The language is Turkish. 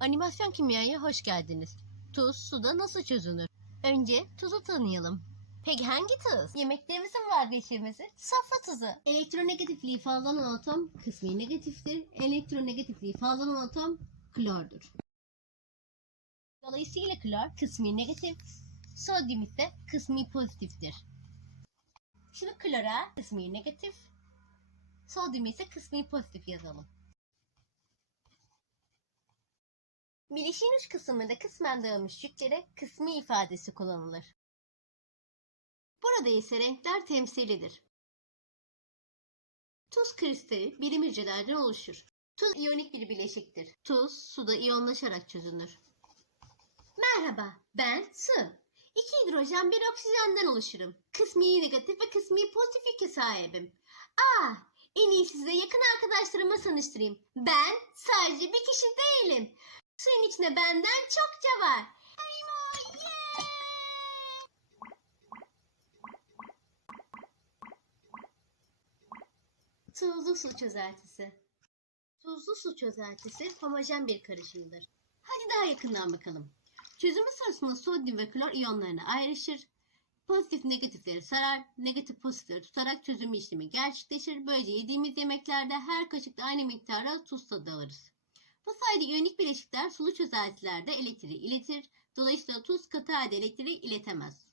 Animasyon kimyaya hoş geldiniz. Tuz suda nasıl çözünür? Önce tuzu tanıyalım. Peki hangi tuz? Yemeklerimizin vazgeçilmezi safra tuzu. Elektronegatifliği fazla olan atom kısmi negatiftir. Elektronegatifliği fazla olan atom klordur. Dolayısıyla klor kısmi negatif, sodyum ise kısmi pozitiftir. Şimdi klora kısmi negatif, sodyum ise kısmi pozitif yazalım. Bileşiğin uç kısmında kısmen dağılmış yüklere kısmi ifadesi kullanılır. Burada ise renkler temsilidir. Tuz kristali birim hücrelerden oluşur. Tuz iyonik bir bileşiktir. Tuz suda iyonlaşarak çözünür. Merhaba, ben su. İki hidrojen bir oksijenden oluşurum. Kısmi negatif ve kısmi pozitif yüke sahibim. Aa, en iyi size yakın arkadaşlarıma tanıştırayım. Ben sadece bir kişi değilim. Suyun içinde benden çokça var. Tuzlu su çözeltisi. Tuzlu su çözeltisi homojen bir karışımdır. Hadi daha yakından bakalım. Çözümü sırasında sodyum ve klor iyonlarına ayrışır. Pozitif negatifleri sarar, negatif pozitifleri tutarak çözüm işlemi gerçekleşir. Böylece yediğimiz yemeklerde her kaşıkta aynı miktarda tuz tadı alırız. Bu sayede iyonik bileşikler sulu çözeltilerde elektriği iletir. Dolayısıyla tuz katı halde elektriği iletemez.